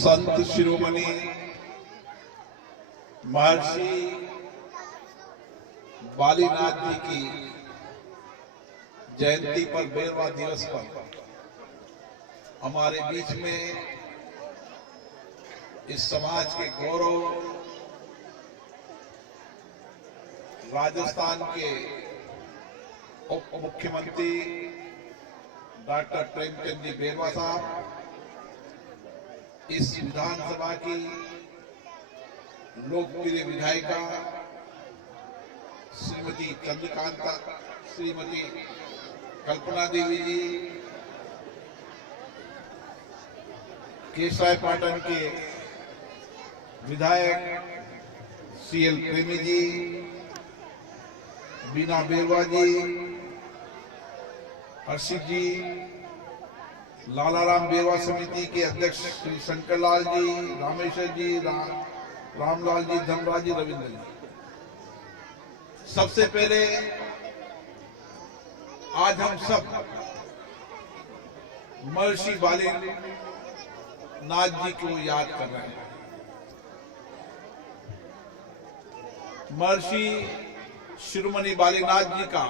संत शिरोमणि महर्षि बालीनाथ जी की जयंती पर 12वां दिवस पर हमारे बीच में इस समाज के गौरव राजस्थान के उप मुख्यमंत्री डॉक्टर प्रेमचंद जी बेरवा साहब, इस विधानसभा की लोकप्रिय विधायिका श्रीमती चंद्रकांता, श्रीमती कल्पना देवी जी, केशव पाटन के विधायक सीएल प्रेमी जी, बीना बेरवा जी, हर्षित जी, लालाराम बेरवा समिति के अध्यक्ष श्री शंकरलाल जी, रामेश्वर जी, रामलाल जी, धनराज जी, रविंद्र जी। सबसे पहले आज हम सब महर्षि बालीनाथ जी को याद कर रहे हैं। महर्षि शिरोमणि बालीनाथ जी का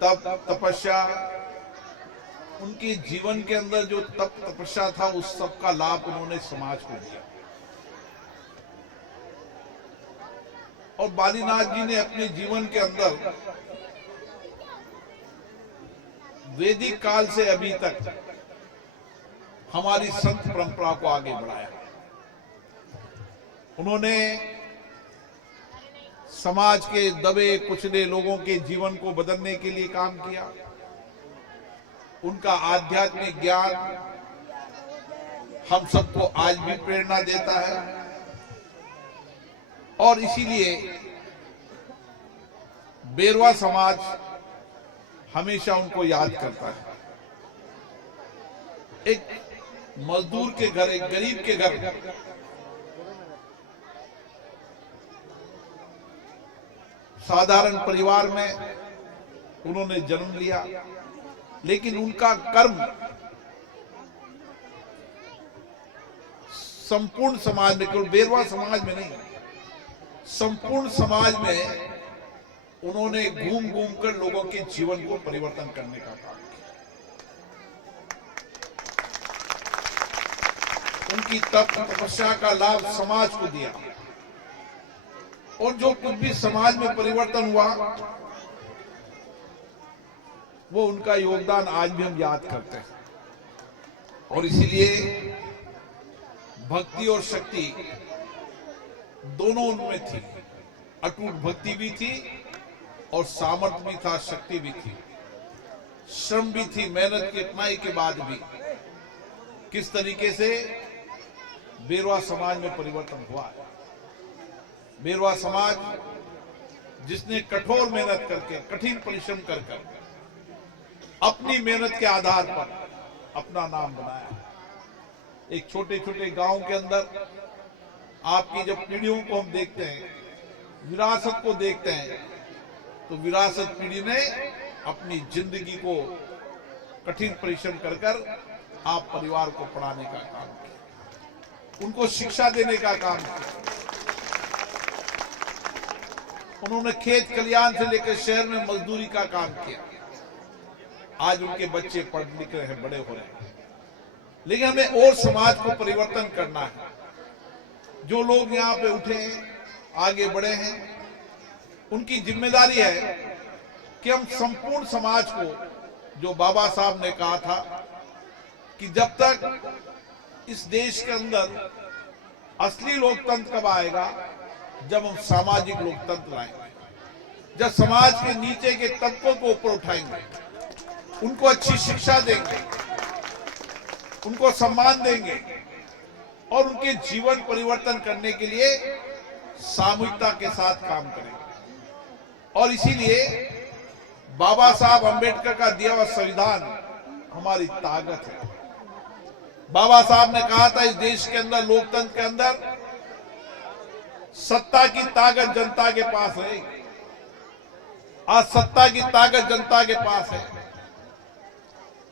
तप तपस्या, उनके जीवन के अंदर जो तप तपस्या था, उस सब का लाभ उन्होंने समाज को दिया। और बालीनाथ जी ने अपने जीवन के अंदर वैदिक काल से अभी तक हमारी संत परंपरा को आगे बढ़ाया। उन्होंने समाज के दबे कुचले लोगों के जीवन को बदलने के लिए काम किया। उनका आध्यात्मिक ज्ञान हम सबको आज भी प्रेरणा देता है और इसीलिए बेरवा समाज हमेशा उनको याद करता है। एक मजदूर के घर, एक गरीब के घर साधारण परिवार में उन्होंने जन्म लिया, लेकिन उनका कर्म संपूर्ण समाज में, केवल बेरवा समाज में नहीं, संपूर्ण समाज में उन्होंने घूम घूम कर लोगों के जीवन को परिवर्तन करने का काम किया। उनकी तप तपस्या का लाभ समाज को दिया और जो कुछ भी समाज में परिवर्तन हुआ, वो उनका योगदान आज भी हम याद करते हैं। और इसीलिए भक्ति और शक्ति दोनों उनमें थी। अटूट भक्ति भी थी और सामर्थ्य भी था, शक्ति भी थी, श्रम भी थी, मेहनत की कमाई के बाद भी किस तरीके से बेरवा समाज में परिवर्तन हुआ है। बेरवा समाज जिसने कठोर मेहनत करके, कठिन परिश्रम कर अपनी मेहनत के आधार पर अपना नाम बनाया। एक छोटे छोटे गांव के अंदर आपकी जब पीढ़ियों को हम देखते हैं, विरासत को देखते हैं, तो विरासत पीढ़ी ने अपनी जिंदगी को कठिन परिश्रम कर आप परिवार को पढ़ाने का काम किया, उनको शिक्षा देने का काम किया। उन्होंने खेत खलियान से लेकर शहर में मजदूरी का काम किया। आज उनके बच्चे पढ़ लिख रहे हैं, बड़े हो रहे हैं, लेकिन हमें और समाज को परिवर्तन करना है। जो लोग यहाँ पे उठे हैं, आगे बढ़े हैं, उनकी जिम्मेदारी है कि हम संपूर्ण समाज को, जो बाबा साहब ने कहा था कि जब तक इस देश के अंदर असली लोकतंत्र कब आएगा, जब हम सामाजिक लोकतंत्र लाएंगे, जब समाज के नीचे के तबकों को ऊपर उठाएंगे, उनको अच्छी शिक्षा देंगे, उनको सम्मान देंगे और उनके जीवन परिवर्तन करने के लिए सामूहिकता के साथ काम करेंगे। और इसीलिए बाबा साहब अंबेडकर का दिया हुआ संविधान हमारी ताकत है। बाबा साहब ने कहा था, इस देश के अंदर, लोकतंत्र के अंदर सत्ता की ताकत जनता के पास है। आज सत्ता की ताकत जनता के पास है।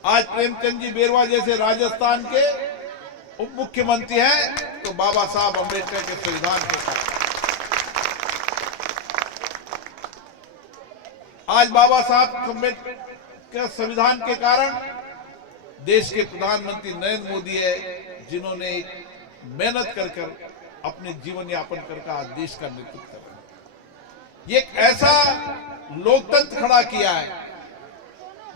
आज प्रेमचंद जी बेरवा जैसे राजस्थान के उप मुख्यमंत्री हैं तो बाबा साहब अम्बेडकर के संविधान के कारण। आज बाबा साहब अम्बेडकर के संविधान के कारण देश के प्रधानमंत्री नरेंद्र मोदी है, जिन्होंने मेहनत कर अपने जीवन यापन कर आज देश का नेतृत्व कर रहे हैं। ये एक ऐसा लोकतंत्र खड़ा किया है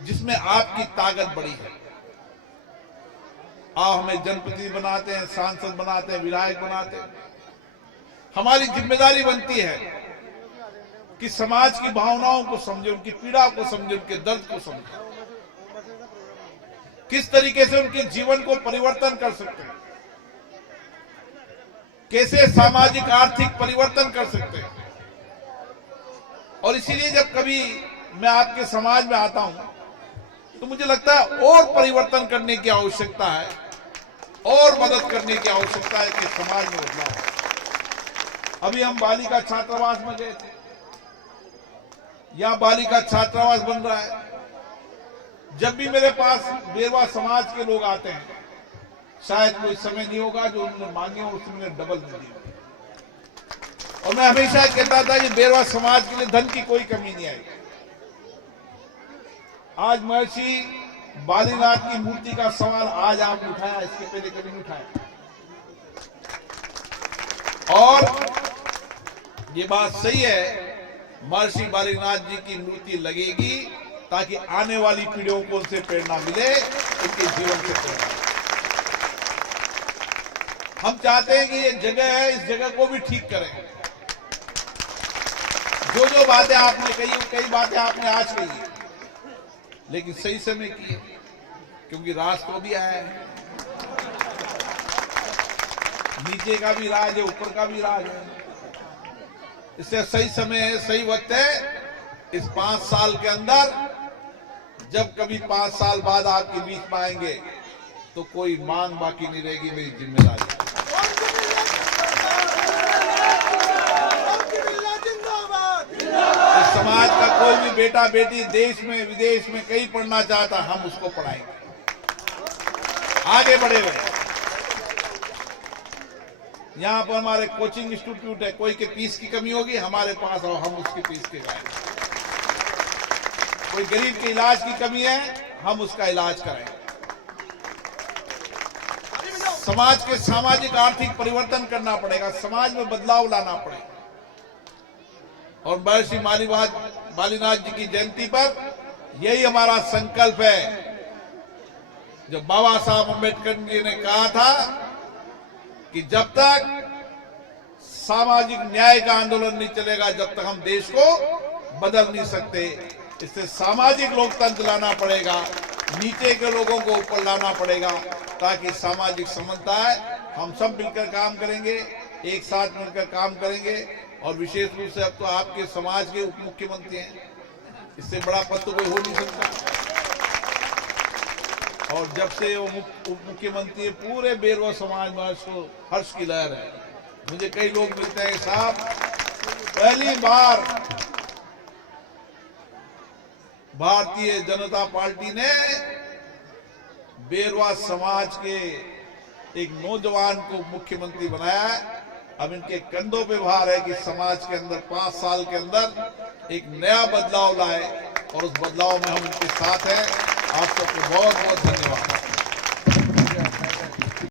जिसमें आपकी ताकत बड़ी है। आप हमें जनप्रतिनिधि बनाते हैं, सांसद बनाते हैं, विधायक बनाते हैं। हमारी जिम्मेदारी बनती है कि समाज की भावनाओं को समझे, उनकी पीड़ा को समझे, उनके दर्द को समझे, किस तरीके से उनके जीवन को परिवर्तन कर सकते हैं, कैसे सामाजिक आर्थिक परिवर्तन कर सकते हैं। और इसीलिए जब कभी मैं आपके समाज में आता हूं तो मुझे लगता है और परिवर्तन करने की आवश्यकता है, और मदद करने की आवश्यकता है कि समाज में बदलाव हो। अभी हम बालिका छात्रावास में गए थे, यहां बालिका छात्रावास बन रहा है। जब भी मेरे पास बेरवा समाज के लोग आते हैं, शायद कोई समय नहीं होगा जो उन्होंने मांगे और उसने डबल नहीं दिया। और मैं हमेशा कहता था कि बेरवा समाज के लिए धन की कोई कमी नहीं आएगी। आज महर्षि बालीनाथ की मूर्ति का सवाल आज आपने उठाया, इसके पहले कभी नहीं उठाया। और ये बात सही है, महर्षि बालीनाथ जी की मूर्ति लगेगी ताकि आने वाली पीढ़ियों को उनसे प्रेरणा मिले, उनके जीवन से प्रेरणा। हम चाहते हैं कि ये जगह है, इस जगह को भी ठीक करें। जो जो बातें आपने कही, कई बातें आपने आज कही, लेकिन सही समय की है, क्योंकि राज तो भी आया है। नीचे का भी राज है, ऊपर का भी राज है। इससे सही समय है, सही वक्त है। इस 5 साल के अंदर, जब कभी 5 साल बाद आपके बीच में आएंगे तो कोई मांग बाकी नहीं रहेगी। मेरी जिम्मेदारी इस समाज का कोई भी बेटा बेटी देश में विदेश में कहीं पढ़ना चाहता, हम उसको पढ़ाएंगे, आगे बढ़े हुए। यहाँ पर हमारे कोचिंग इंस्टीट्यूट है, कोई के फीस की कमी होगी हमारे पास और हम उसकी फीस के गाएंगे। कोई गरीब के इलाज की कमी है, हम उसका इलाज कराएंगे। समाज के सामाजिक आर्थिक परिवर्तन करना पड़ेगा, समाज में बदलाव लाना पड़ेगा। और महर्षि बालीनाथ जी की जयंती पर यही हमारा संकल्प है। जब बाबा साहब अम्बेडकर जी ने कहा था कि जब तक सामाजिक न्याय का आंदोलन नहीं चलेगा, जब तक हम देश को बदल नहीं सकते। इससे सामाजिक लोकतंत्र लाना पड़ेगा, नीचे के लोगों को ऊपर लाना पड़ेगा, ताकि सामाजिक समानता है। हम सब मिलकर काम करेंगे, एक साथ मिलकर काम करेंगे। और विशेष रूप से अब तो आपके समाज के उप मुख्यमंत्री हैं, इससे बड़ा पद तो कोई हो नहीं सकता। और जब से वो उप मुख्यमंत्री पूरे बेरवा समाज में हर्ष की लहर है। मुझे कई लोग मिलते हैं, साहब पहली बार भारतीय जनता पार्टी ने बेरवा समाज के एक नौजवान को मुख्यमंत्री बनाया है। अब इनके कंधों पे भार है कि समाज के अंदर 5 साल के अंदर एक नया बदलाव लाए, और उस बदलाव में हम इनके साथ हैं। आप सबको बहुत बहुत धन्यवाद।